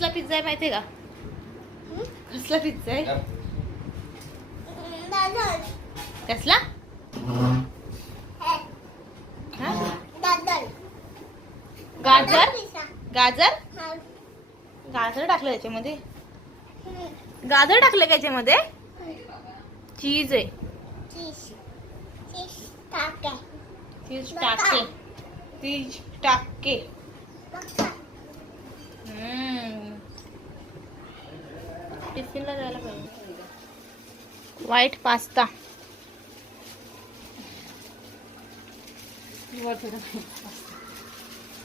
कसला पिझ्झा आहे माहितीये का? कसला पिझ्झा आहे? कसला? गाजर गाजर गाजर टाकलं त्याच्यामध्ये. गाजर टाकलं का याच्यामध्ये? चीज आहे. चीज टाके. चीज टाके. टिफिनला जायला पाहिजे. White pasta.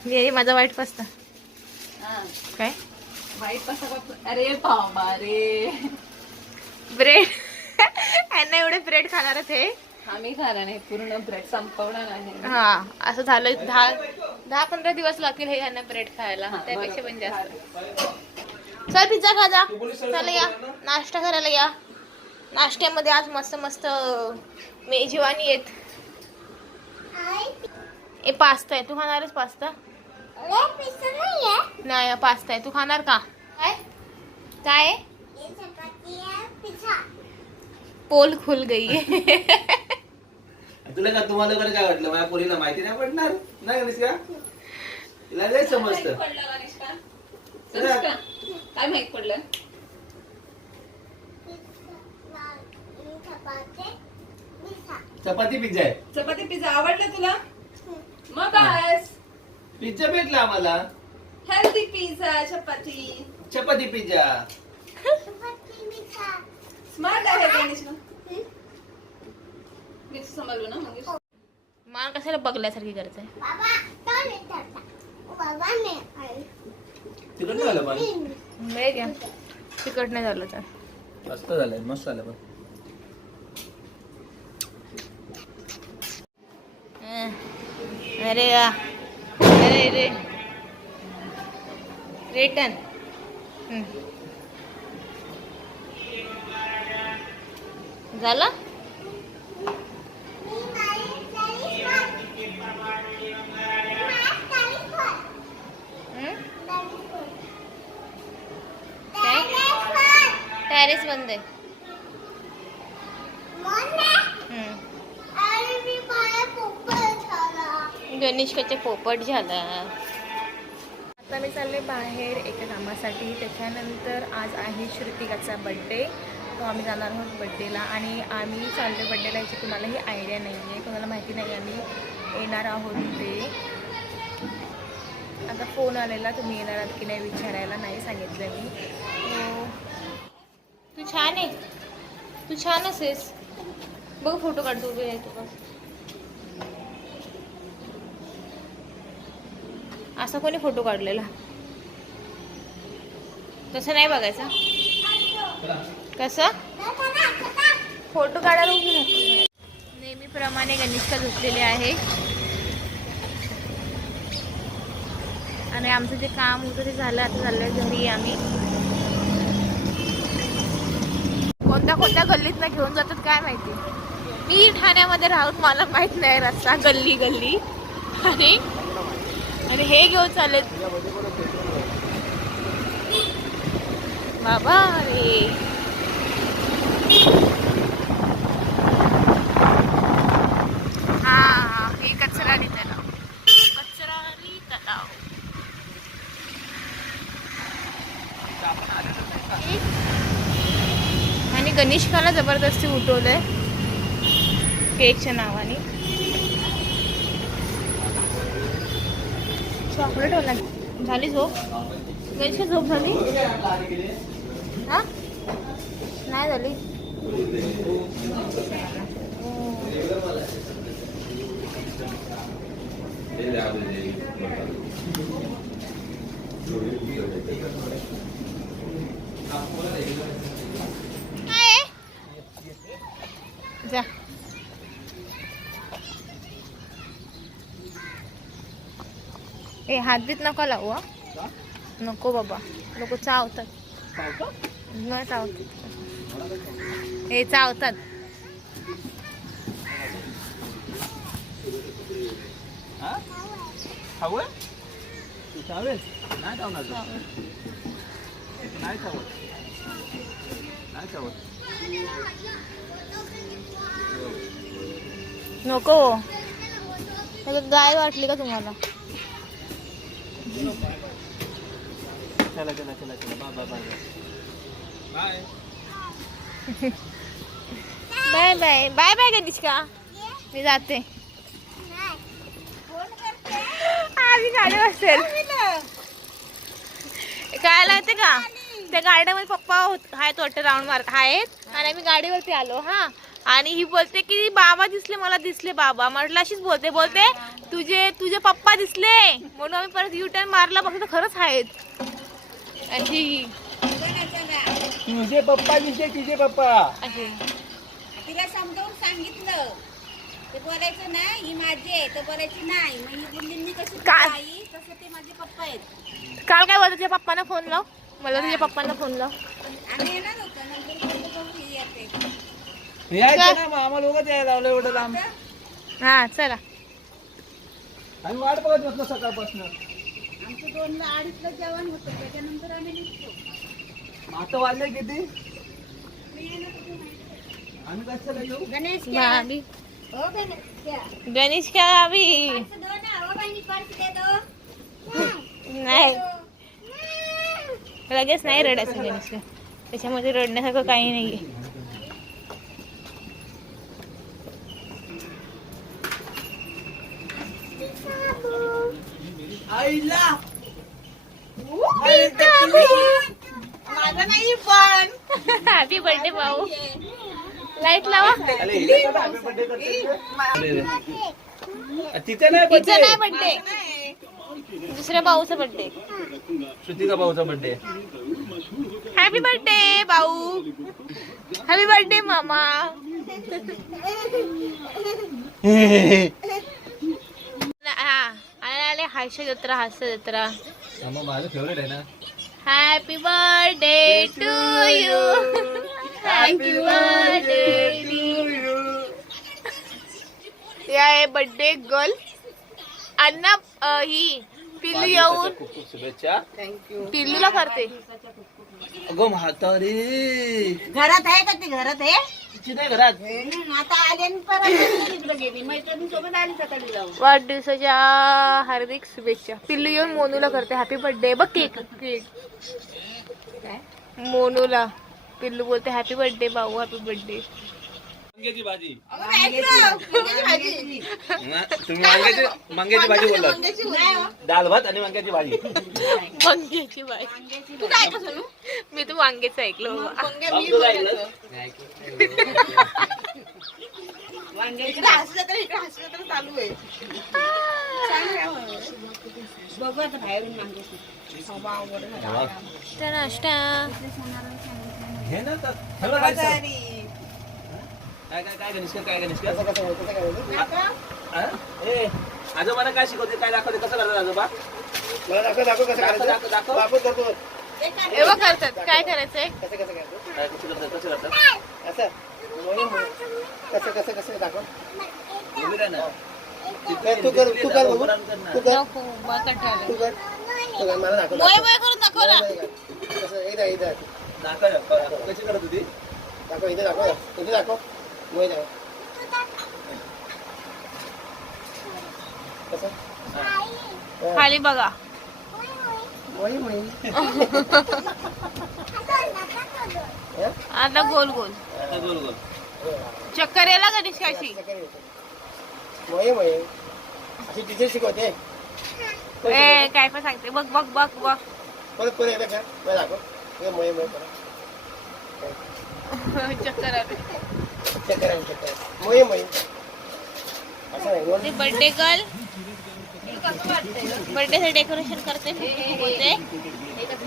ये माझा व्हाईट पास्ता. काय व्हाईट पास्ता? अरे बाबा रे. ब्रेड. यांना एवढे ब्रेड खाणार हे. आम्ही खाणार नाही, पूर्ण ब्रेड संपवणार नाही. हा असं झालं. 10-15 दिवस लागतील हे यांना ब्रेड खायला. त्यापेक्षा पण जास्त. चल पिझ्झा खा जा. चला या नाश्ता करायला या. नाश्त्यामध्ये आज मस्त मस्त मेजवानी येत. ए पास्ता आहे. तू खाणारच पास्ता? नाही पास्ता आहे. तू खाणार का? काय काय? पोल खुल गई. तुला का तुम्हाला काय वाटलं? माझ्या पोरीला माहिती नाही पडणार नाही का? तिला लय समजतं. काय माहित पडलं? चपाती पिझ्झा आहे. चपाती पिझ्झा आवडला तुला? मग बस. पिझ्झा भेटला आम्हाला. Healthy pizza. Chapati chapati pizza. Smart आहे गणेश. मी समजलो ना मग. मान कशाला बघल्यासारखी करते. तिकट नाही झालं पण. तिकट नाही झालं तर मस्त झालंय. मस्त झालं पण. अरे वा. अरे रे रिटर्न. झालं. टॅरेस बंद आहे. गणेशकाच्या पोपट झाला. आता मी चालले बाहेर एका कामासाठी. त्याच्यानंतर आज आहे श्रुतिकाचा बड्डे. तो आम्ही जाणार आहोत बड्डेला. आणि आम्ही चाललो बड्डेला याची कुणालाही आयडिया नाही आहे. कोणाला माहिती नाही आम्ही येणार आहोत ते. आता फोन आलेला तुम्ही येणार आहात की नाही विचारायला. नाही सांगितलं मी. तू छान आहे. तू छान असेस. बघ फोटो काढतो. उभे आहे तू. असा कोणी फोटो काढलेला? तसं नाही बघायचं. कसं फोटो काढायला उभी. नेहमीप्रमाणे गणेशका झोपलेले आहे. आणि आमचं जे काम होतं ते झालं. आता चाललंय घरी आम्ही. कोणत्या गल्लीतनं घेऊन जातात काय माहिती. मी ठाण्यामध्ये राहून मला माहित नाही रस्ता गल्ली. आणि हे घेऊन चालेल बाबा रे. हा हे कचरानी तलाव. आणि गणेशकाला जबरदस्ती उठवलंय केकच्या नावाने. चॉकलेट वाला. झाली झोप? गणेश झोप झाली? हा नाही झाली. जा. ए हात बीत नका लावू. नको बाबा. लोक चावतात. न चावतात. हे चावतात. खाऊ आहे? तू चावेल? नाही चावणार. नाही चावत. नाही चावत. नको गाय वाटली का तुम्हाला? चला चला चला चला bye bye bye bye. Bye bye bye bye गणेशका, मी जाते. आधी गाडी असेल काय माहिती का, त्या गाड्यामध्ये पप्पा आहेत वाटतं, राऊंड मारत आहेत आणि आम्ही गाडीवरती आलो. हा आणि ही बोलते की बाबा दिसले, मला दिसले बाबा. म्हटलं अशीच बोलते बोलते तुझे पप्पा दिसले, म्हणून आम्ही परत यू टर्न मारला, बघतो तर खरंच आहेत. अशी तुझे पप्पा दिसले, तुझे पप्पा. अशी तिला समजावून सांगितलं ते बोलायचं नाही ही माझी आहे तर बोलायची नाही. मग ही बोलली मी कशी काय? आई तसं ते माझे पप्पा आहेत. काल काय बोलतो, तुझ्या पप्पांना फोन लाव, मला तुझ्या पप्पांना फोन लाव. आम्ही येणार होतो नंतर बोलतो बघू ही येते. यायचं ना मग आम्हाला उगाच यायला लावलं एवढं लांब. हा चला. आम्ही वाट बघत बसलो सकाळपासून. आमचं 2:00-2:30 जेवण होतं त्याच्यानंतर आम्ही निघतो. आता वाजले किती? आम्ही कशाला येऊ? गणेश भाभी हो गणेश गणेश क्या भाभी दो ना हो बहिणी पर्स दे दो. नाही, लगेच नाही रडायचं गणेश, त्याच्यामध्ये रडण्यासारखं काही नाहीये. आईला माझा नाही पण. हॅपी बर्थडे भाऊ. लाईट लावा. तिथे नाही तिचा नाही बर्थडे, दुसऱ्या भाऊचा बर्थडे. श्रुतिका भाऊचा बर्थडे. हॅपी बर्थडे भाऊ, हॅपी बर्थडे मामा. हा आले हास्य जत्रा, हास्य जत्रा. माझं फेवरेट आहे ना. Happy birthday to you, happy birthday to you. या आहे बर्थडे गर्ल. अण्णा ही पिल्लू येऊन खूप खूप शुभेच्छा. पिल्लूला करते. अगं म्हातारी घरात आहे का ती? घरात आहे तिची नाही घरात. आता आली आणि परत तिकडे गेली. मैत्रिणी सोबत आली सकाळी जाऊन. वाढदिवसाच्या हार्दिक शुभेच्छा. पिल्लू येऊन मोनूला करते हॅपी बर्थडे. बघ केक केक मोनूला. पिल्लू बोलते हॅपी बर्थडे भाऊ, हॅपी बर्थडे. वांग्याची भाजी. भाजी. तुम्ही वांग्याची भाजी बोललात. दाल भात आणि वांग्याची भाजी. वांग्याची भाजी. तू काय कसं? मी तू वांग्याचं ऐकलं बाबा. चालू आहे. बघू आता बाहेरून मागेची. नाश्ता हे ना तर सगळं काय काय काय काय गणेश काय गणेश ए आजोबाला काय शिकवते, काय दाखवते, कसं करतात आजोबा? मला दाखव दाखव कसं करायचं. दाखव दाखव एवढं करतात. काय करायचंय? कसं करतात असं कसं कसं कसं दाखव. उभी राहा ना. तू कर तू कर बघू. तू कर नको मला कंटाळा. तू कर मला दाखव. मोय मोय करून दाखव ना. कसं इथं इथं दाखव. कशी करत होती दाखव. इथे दाखव. इथे दाखव. मोय दाखव. कसं खाली बघा. मोय मोय. आता गोल गोल आता गोल गोल चक्कर यायला गणेश काशी. मोय मोय अशी टीचर शिकवते. ए काय पण सांगते. बघ बघ बघ बघ. परत परत एकदा कर. मला दाखव. हे मोय मोय कर. चक्कर आले. चक्कर चक्कर मोय मोय असं नाही. ते बर्थडे गर्ल बर्थडे डेकोरेशन करते बोलते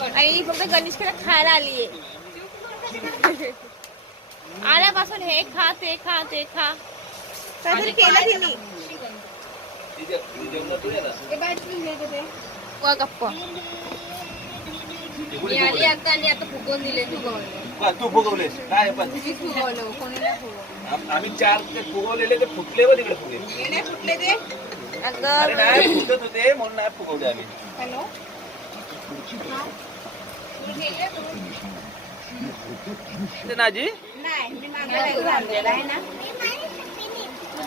आणि फक्त गणेशकडे खायला आलीये. आल्यापासून हे खा ते खा ते खा काहीतरी केलं तिने. गप्पा मी आली आता फुगवून दिले. तू फुगवलेस काय पण फुगवलं कोणीला फुगवलं. आम्ही 4 ते फुगवलेले ते फुटले व तिकडे फुगले. नाही फुटले ते. अरे नाही फुटत होते म्हणून नाही फुगवले आम्ही. हॅलो ते नाजी नाही मी मागायला आणलेला आहे ना.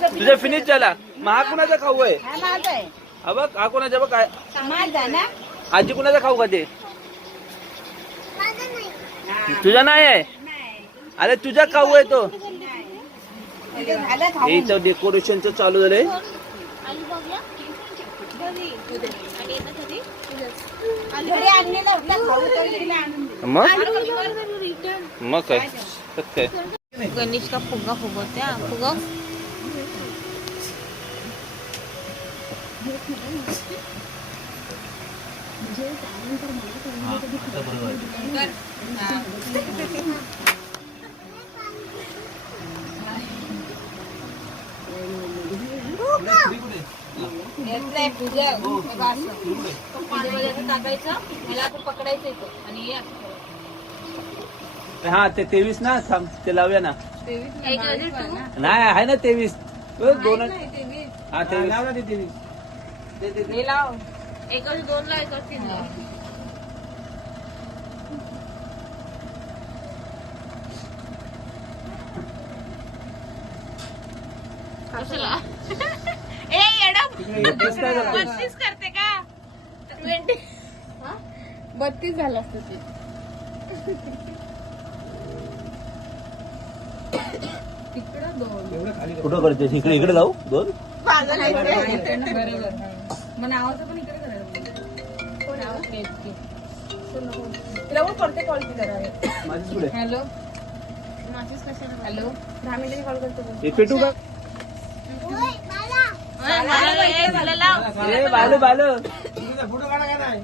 तुझं फिनिश झाला. मग हा कुणाचा खाऊ आहे? हा माझा आहे. हा बघ, हा कोणाचा बघ काय माझा ना. आजी कुणाचा खाऊ खाते? हा. तुझा नाही आहे. नाही. अरे तुझा खाऊ आहे तो. नाही. झालं खाऊन. इथं डेकोरेशनचं चालू झालंय. घरी आणलेला होता खाऊ तर तिला आणून दिला. मग काय तर काय. गणेश का फुगा फुगवते हा, फुगव. घेतलंय पूजा. हे बघ असं. पूजेमध्ये असं टाकायचं. मला आपण पकडायचं इथं आणि हे असं करायचं. हा ते 23 ना, थांब ते लावूया ना. नाही आहे ना 23. दोन हा 23. हे लाव. एकच 2 ला एकच 3 ला. कशाला? ए येडा, 32 करते का? 32 झालं असतं ते. कुठं करते? इकडे इकडे लावू 2. मग नावाचं पण इकडे तिला पण पडते कॉल की करा. माझीच पुढे हॅलो हॅलो 10 मिनिटांनी कॉल करतो. हे पेटू का? ए बालू बालू फोटो काढा का नाही?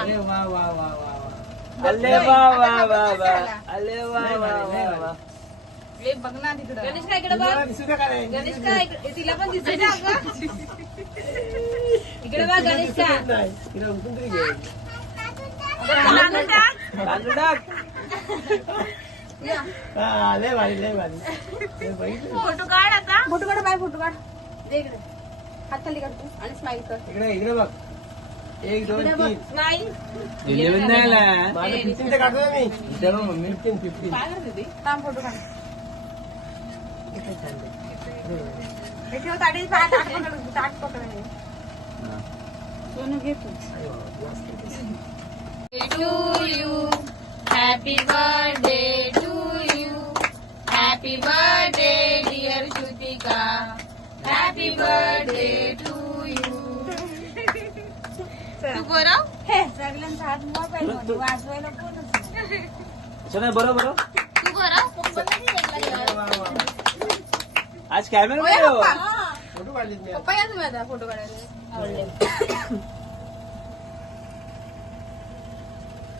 अले वा वा वा वा, अले वा वा वा वा. बघ ना तिकडं. गणेश काय इकडे बघ. गणेश काय तिला पण दिसतंय ना अगं. इकडे बघ गणेश का. तांदूळ टाक. फोटो काढ आता. फोटो काढ बाय. फोटो काढ. दे इकडे. हात खाली काढ तू आणि स्माइल कर. इकडे इकडे बघ. 1 2 3 स्माइल. 11 नाही आला. माझं 15 काढतो ना मी. इथे बघ मम्मी 15. काय करते ती? थांब फोटो काढ. हे ठेव ताटी. ताट पकड. सोनू घे तू. To you, happy birthday to you, happy birthday dear Shrutika, happy birthday to you. तू बरं? हे सगळ्यांचा हात मोबाईल मध्ये वाजवायला कोणच नाही. चला बरं बरं. तू बरं? आज कॅमेरा नाही हो. फोटो काढले मी. पप्पा या तुम्ही आता फोटो काढायला. आवडले.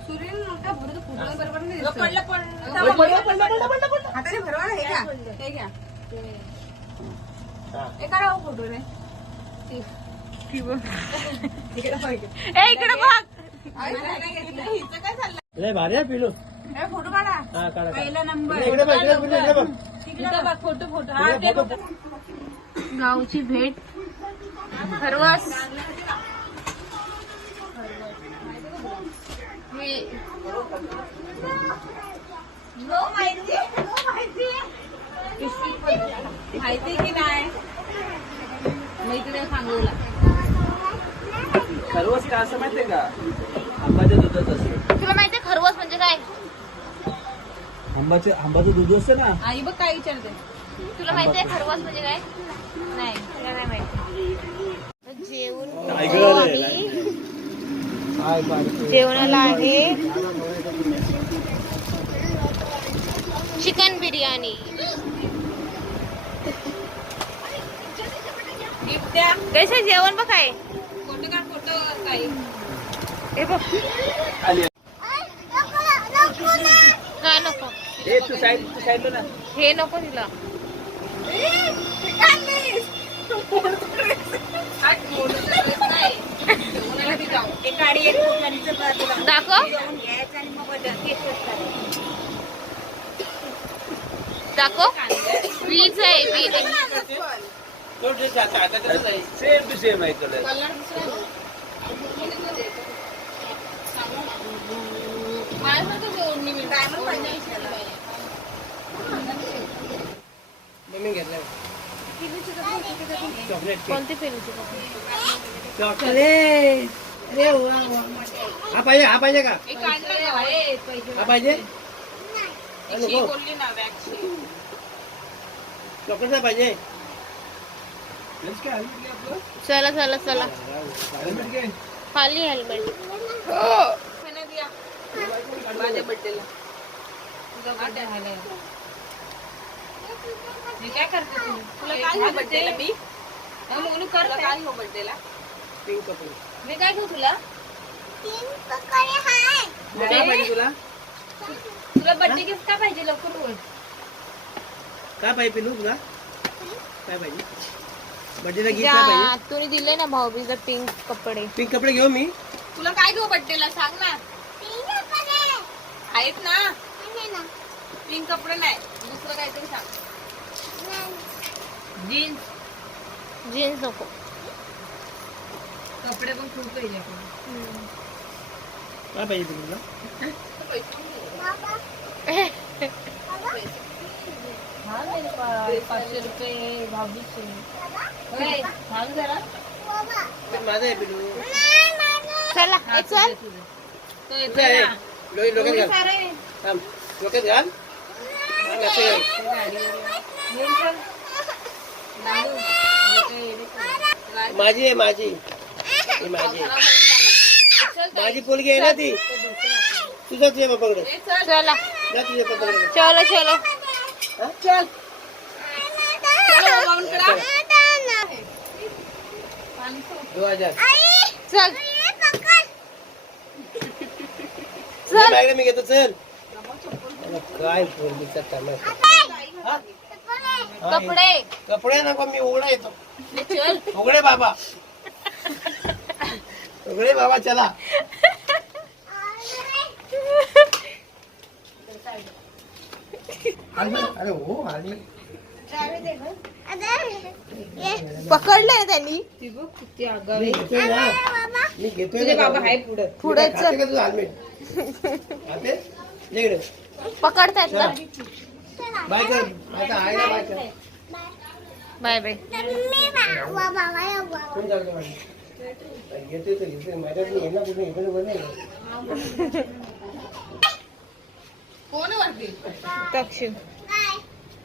सुरेल नव्हता भरत फोटो बरोबर नाही दिसत. पडलं. हाताने भरवा ना. हे घ्या. हे घ्या. हे काढा फोटो रे. इकडे बघ. हिचं काय चाललं? लय भारी आहे पिलू. हे फोटो काढा. हा काढा. पहिला नंबर. इकडे बघ इकडे बघ. इकडे बघ फोटो. हा ते बघ. गावची भेट. खरवस. माहिती की नाही. मग इकडे सांगूला. खरवस का असं माहितीये का? आंबाच्या दुधात असतं. तुला माहितीये खरवस म्हणजे काय? आंबाचं दूध असतं ना. आई बघ काय विचारते. तुला माहितीये खरवस म्हणजे काय? नाही तुला नाही माहिती. जेवणाला आहे चिकन बिर्याणी. कैसे जेवण बघ काय. फोटो काय. हे बघ काय नको. तू साईड ना. हे नको तिला. दाखव. दाखव. वीज आहे वीज. सेम टू सेम आहे कलर. माझ्यासारखं ओढणी मिळते. Diamond पाहिजे. मम्मी घेतलाय चॉकलेट केक. कोणती पेरूची चॉकलेट हा पाहिजे का एक आणलं का? हे पैसे हा पाहिजे शी नको बोलली ना वॅक्सी. चॉकलेट नाही पाहिजे चला चला चला खाली हेल्मेट. माझ्या बर्थडेला तुझा बर्थडे झालाय. मी काय करते तुला काय हो बर्थडेला मी म्हणून कर काय हो बर्थडेला पिंक कपडे मी काय घेऊ तुला काय पाहिजे तुला तुला बर्थडे गिफ्ट काय पाहिजे लवकर बोल. काय पाहिजे पिलू तुला काय पाहिजे बर्थडेला गिफ्ट काय पाहिजे तुम्ही दिले ना भाऊबीजला पिंक कपडे. पिंक कपडे घेऊ मी तुला काय घेऊ बर्थडेला सांग ना. आहेत ना पिंक कपडे नाही दुसरं काहीतरी सांग. जीन्स जीन्स नको. कपडे पण खूप पाहिजे आपल्याला. काय पाहिजे पिलू तुला हा मेरे पास 500 रुपये भाऊबीजचे. सांग जरा. माझं आहे पिलू चला हा, ए, चल. तुझं. तो येतो कुठे आहे ना. डोक्यात एवढी घाल सारे. थांब डोक्यात घाल हा, असं घाल. ते गाडीवर. घेऊन चल. लाडू. गाडी. माझी आहे माझी ही माझी आहे. चल ताई. माझी पोलगी आहे ना ती तुझा तुझ्या पप्पाकडे ए, चल. चला जा तुझ्या पप्पाकडे चलो चलो चल. चलो बाबांकडे. दो हजार चल चल माझ्याकडे मी घेतो चल अरे काय पोलगीचा तमाशा हा? हा, कपडे. कपडे नको मी उघडा येतो चल. उघडे बाबा उघडे बाबा चला अरे हो आली पकडले ना त्यांनी. ती बघ किती आगाऊ मी आहे. घेतोय ना मी घेतोय तुझे ना बाबा आहे पुढं. पुढे खाते चल. का तुझं हेल्मेट खाते ये इकडे पकडतायत ना. बाय कर आता आहे ना बाय कर बाय बाय. कोण चालतो माझी घेते तर घेते माझ्यात मी येणार कुठे इकडे वर नाही कोण वाटते दक्षिण.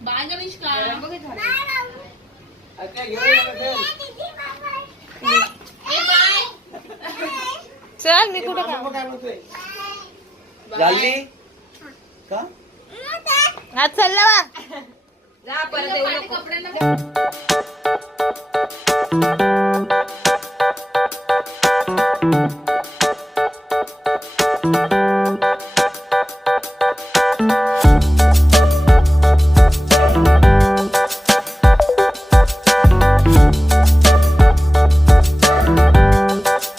बांगलिश का बघ झालं. आता घेऊन ये चल. ए बाय. चल मी कुठे बाबा काम. काय म्हणतोय झाली का हा चल ना बा. जा परत येऊ नको. कपड्यांना